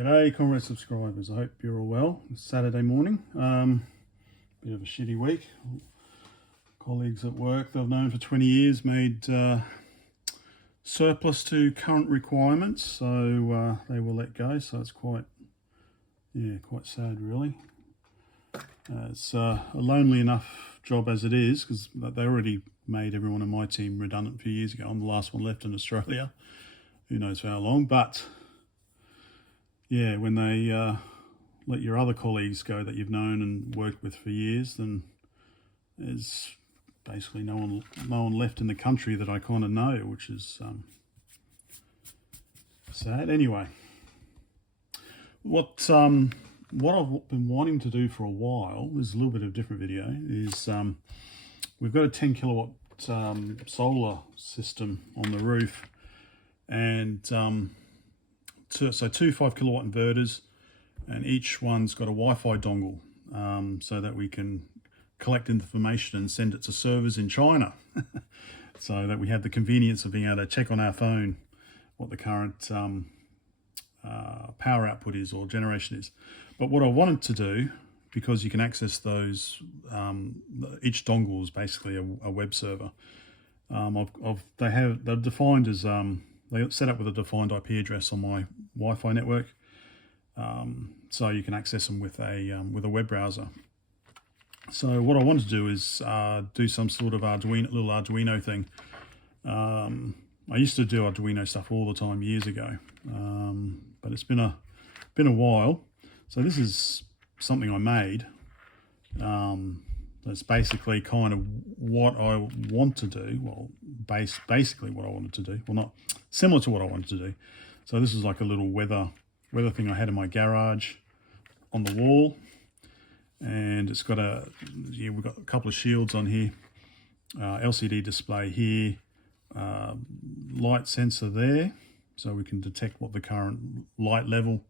G'day comrade subscribers, I hope you're all well. It's Saturday morning, bit of a shitty week. Colleagues at work that I've known for 20 years made surplus to current requirements, so they were let go, so it's quite sad really. It's a lonely enough job as it is, because they already made everyone on my team redundant a few years ago. I'm the last one left in Australia, who knows for how long, but yeah, when they let your other colleagues go that you've known and worked with for years, then there's basically no one left in the country that I kind of know, which is sad. Anyway, what I've been wanting to do for a while, this is a little bit of a different video, is we've got a 10 kilowatt solar system on the roof, and so two 5 kilowatt inverters, and each one's got a Wi-Fi dongle, so that we can collect information and send it to servers in China, so that we have the convenience of being able to check on our phone what the current power output is or generation is. But what I wanted to do, because you can access those, each dongle is basically a web server. They're defined as they set up with a defined IP address on my Wi-Fi network, so you can access them with a web browser. So what I want to do is do some sort of little Arduino thing. I used to do Arduino stuff all the time years ago, but it's been a while. So this is something I made. That's basically kind of what I want to do. Well, basically what I wanted to do. Well, not similar to what I wanted to do. So this is like a little weather thing I had in my garage on the wall, and it's got we've got a couple of shields on here, LCD display here, light sensor there, so we can detect what the current light level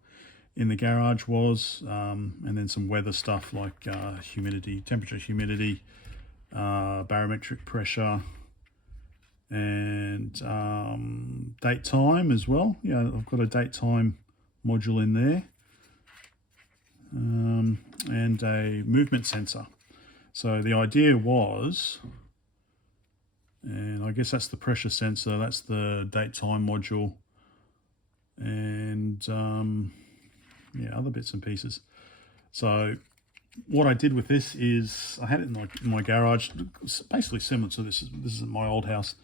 in the garage was, and then some weather stuff like humidity, temperature, humidity, barometric pressure, and date time as well. Yeah, I've got a date time module in there, and a movement sensor. So the idea was, and I guess that's the pressure sensor, that's the date time module, and yeah, other bits and pieces. So what I did with this is I had it in my garage, basically similar to this. This is my old house,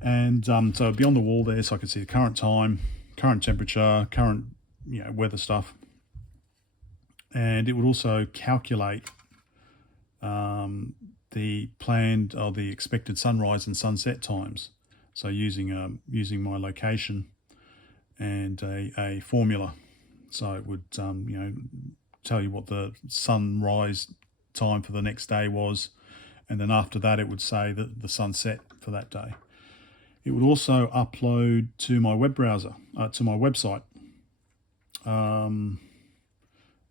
and so it'd be on the wall there, so I could see the current time, current temperature, current weather stuff, and it would also calculate the planned or the expected sunrise and sunset times. So using my location and a formula. So it would tell you what the sunrise time for the next day was, and then after that it would say that the sunset for that day. It would also upload to my web browser, to my website,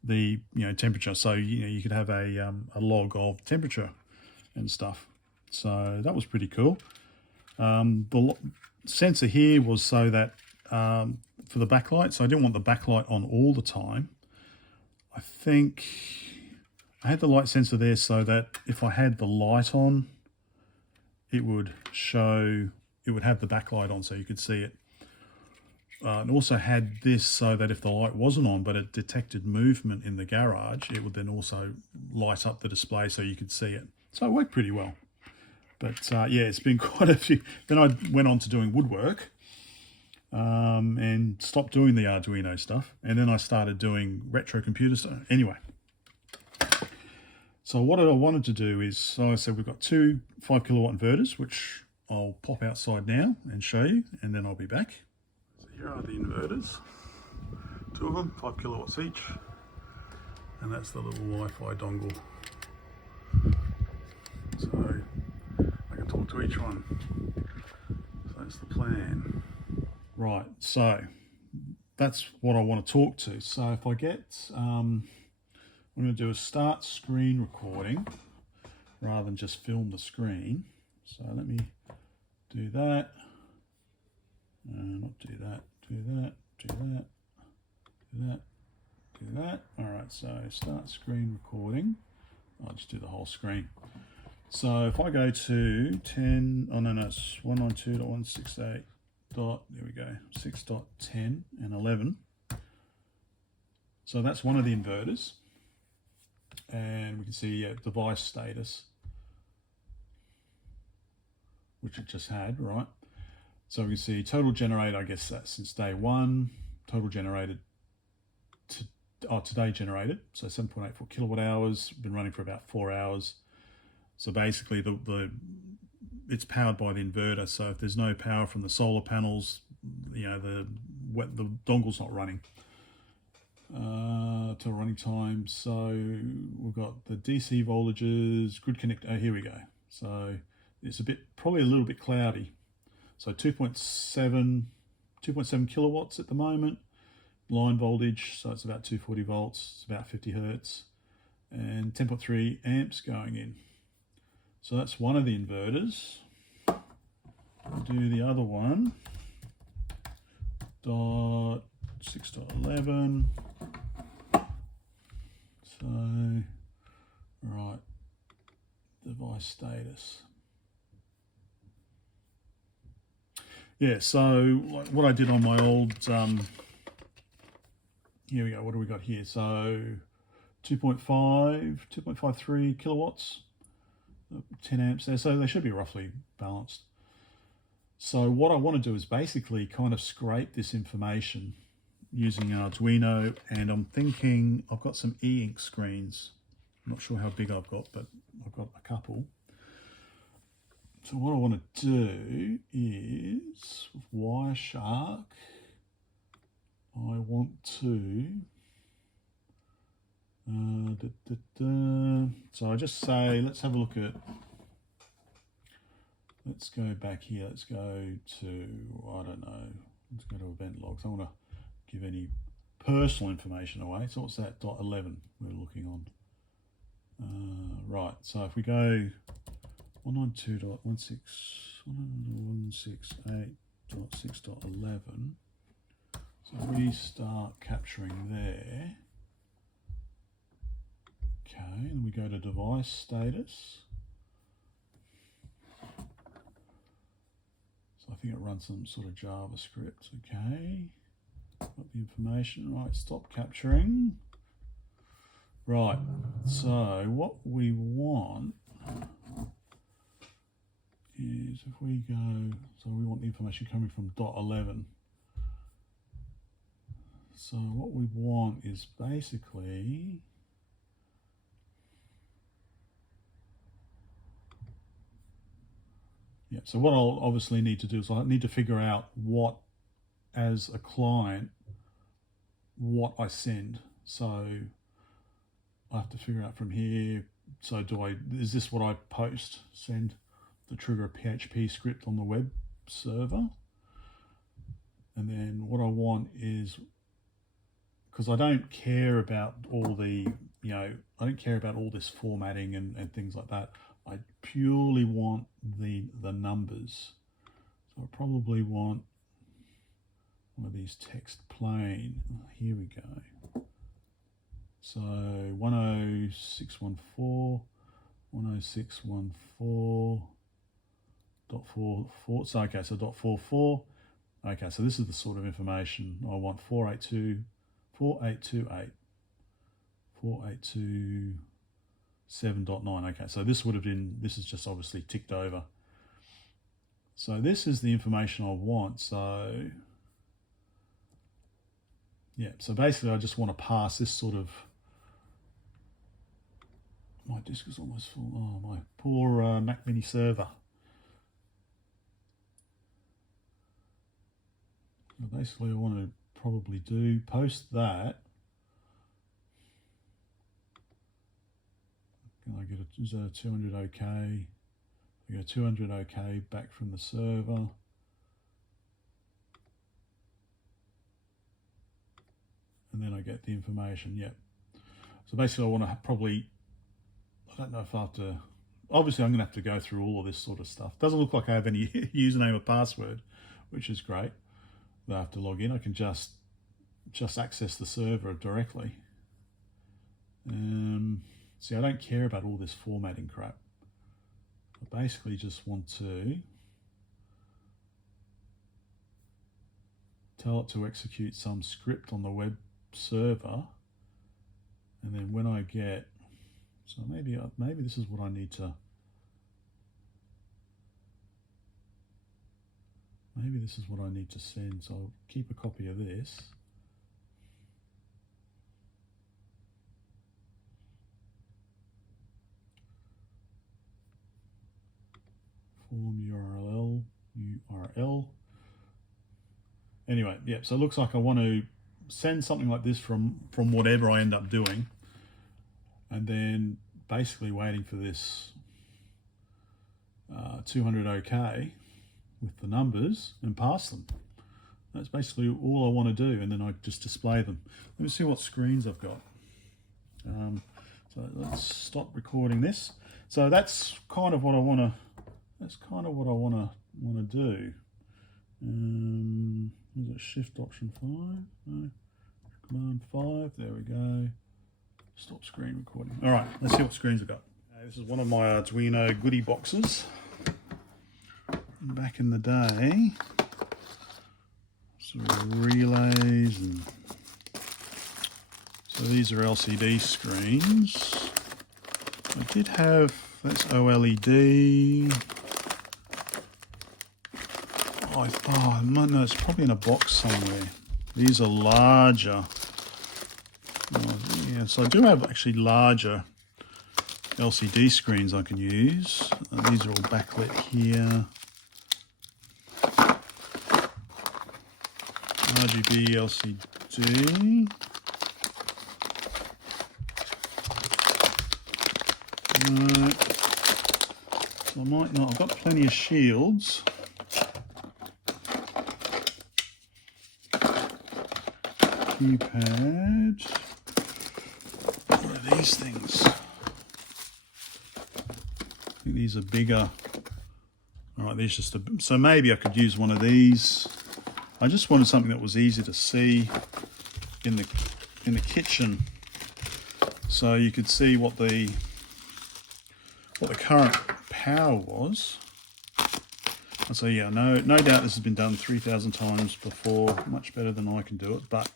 the temperature. So you could have a log of temperature and stuff. So that was pretty cool. The sensor here was so that for the backlight, so I didn't want the backlight on all the time. I think I had the light sensor there so that if I had the light on, it would have the backlight on so you could see it. And also had this so that if the light wasn't on but it detected movement in the garage, it would then also light up the display so you could see it. So it worked pretty well. But yeah, it's been quite a few. Then I went on to doing woodwork, and stopped doing the Arduino stuff, and then I started doing retro computer stuff. Anyway, so what I wanted to do is, so I said we've got two 5 kilowatt inverters, which I'll pop outside now and show you, and then I'll be back. So here are the inverters, two of them, 5 kilowatts each, and that's the little Wi-Fi dongle. So I can talk to each one. So that's the plan. Right, so that's what I want to talk to. So if I get, I'm going to do a start screen recording rather than just film the screen. So let me do that. Not do that, do that, do that. do that. All right, so start screen recording. I'll just do the whole screen. So if I go to 10, oh no, it's 192.168. There we go, 6.10 and 11. So that's one of the inverters. And we can see device status, which it just had, right? So we can see total generated, I guess that's since day one, total generated, today generated, so 7.84 kilowatt hours, been running for about 4 hours. So basically it's powered by the inverter, so if there's no power from the solar panels, the dongle's not running. Till running time, so we've got the DC voltages, grid connect, oh here we go. So it's probably a little bit cloudy. So 2.7 kilowatts at the moment, line voltage, so it's about 240 volts, it's about 50 hertz, and 10.3 amps going in. So that's one of the inverters. We'll do the other one, 6.11. So, right, device status. Yeah, so like what I did on my old, here we go, what do we got here? So 2.53 kilowatts, 10 amps there, so they should be roughly balanced. So what I want to do is basically kind of scrape this information using Arduino, and I'm thinking I've got some e-ink screens. I'm not sure how big I've got, but I've got a couple. So what I want to do is, with Wireshark, I want to, so I just say, let's have a look at, let's go back here, let's go to, I don't know, let's go to event logs. I want to give any personal information away. So what's that, .11 we're looking on? Right, so if we go 192.168.6.11, so we start capturing there. Okay, and we go to device status. So I think it runs some sort of JavaScript. Okay, got the information. Right, stop capturing. Right, so what we want is, if we go, so we want the information coming from .11. So what we want is basically, yeah, so what I'll obviously need to do is I need to figure out what, as a client, what I send. So I have to figure out from here, so is this what I post, send to trigger a PHP script on the web server? And then what I want is, because I don't care about all the, I don't care about all this formatting and things like that. I purely want the numbers. So I probably want one of these text plain. Here we go. So 106.14, 106.14.44. So okay, so .44. Okay, so this is the sort of information I want. 4828, 4827.9. Okay, so this would have been, this is just obviously ticked over. So this is the information I want. So yeah, so basically I just want to pass this sort of, my disk is almost full. Oh, my poor Mac Mini server. So basically I want to probably post that. Can I get is that a 200 OK? I get a 200 OK back from the server. And then I get the information, yep. So basically I want to probably, I don't know if I have to, obviously I'm going to have to go through all of this sort of stuff. Doesn't look like I have any username or password, which is great. I have to log in. I can just just access the server directly. See, I don't care about all this formatting crap. I basically just want to tell it to execute some script on the web server, and then when I get, so maybe this is what I need to, maybe this is what I need to send. So I'll keep a copy of this. Form URL. Anyway, yeah, so it looks like I want to send something like this from whatever I end up doing, and then basically waiting for this 200 OK with the numbers and pass them. That's basically all I want to do, and then I just display them. Let me see what screens I've got. So let's stop recording this. So that's kind of what I want to. That's kind of what I want to do. Is it Shift Option 5? No. Command 5. There we go. Stop screen recording. All right, let's see what screens I've got. This is one of my Arduino goodie boxes. Back in the day, sort of relays, and so these are LCD screens. I did have, that's OLED. Oh, no, it's probably in a box somewhere. These are larger. Oh, yeah, so I do have actually larger LCD screens I can use. These are all backlit here. RGB LCD. So I might not, I've got plenty of shields. Keypad. What are these things? I think these are bigger. All right, these just so maybe I could use one of these. I just wanted something that was easy to see in the kitchen, so you could see what the current power was. And so yeah, no doubt this has been done 3,000 times before, much better than I can do it, but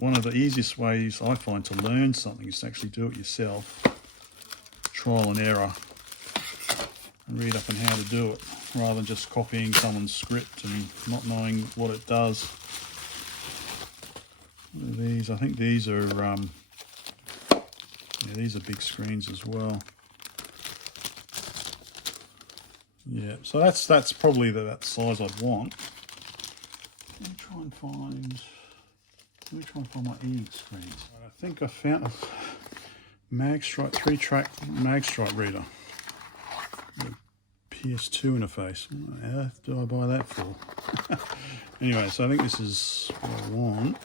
one of the easiest ways I find to learn something is to actually do it yourself, trial and error, and read up on how to do it, rather than just copying someone's script and not knowing what it does. What are these? I think these are, yeah, these are big screens as well. Yeah, so that's probably that size I'd want. Let me try and find my E screens. I think I found a Magstripe 3-track Magstripe reader. The PS2 interface. What the earth do I buy that for? Anyway, so I think this is what I want.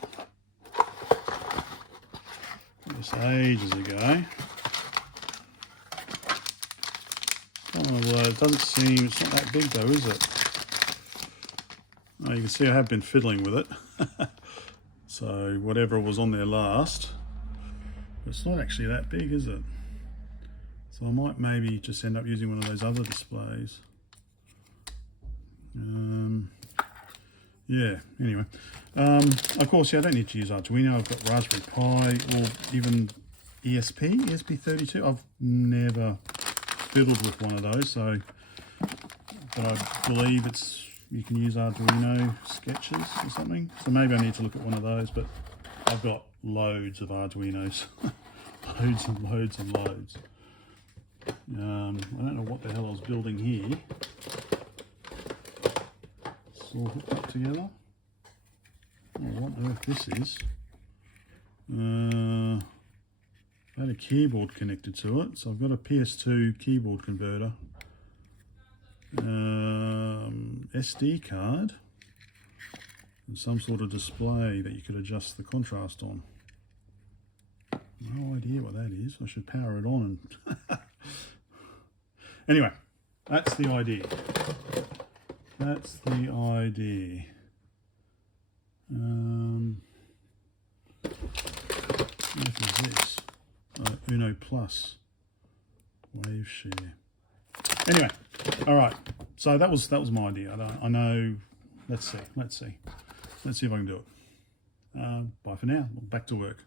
Got this ages ago. It doesn't seem, it's not that big though, is it? Oh, you can see I have been fiddling with it. So whatever was on there last, it's not actually that big, is it? So I might maybe just end up using one of those other displays. Yeah, anyway. Of course, yeah, I don't need to use Arduino. I've got Raspberry Pi or even ESP32. I've never fiddled with one of those, so, but I believe you can use Arduino sketches or something. So maybe I need to look at one of those, but I've got loads of Arduinos. Loads and loads and loads. I don't know what the hell I was building here. It's all hooked up together. Oh, what on earth this is. I had a keyboard connected to it, so I've got a PS2 keyboard converter, SD card, and some sort of display that you could adjust the contrast on. No idea what that is. I should power it on. And anyway, that's the idea. That's the idea. What is this? Uno Plus. Wave share. Anyway, all right. So that was my idea. I know. Let's see if I can do it. Bye for now. Back to work.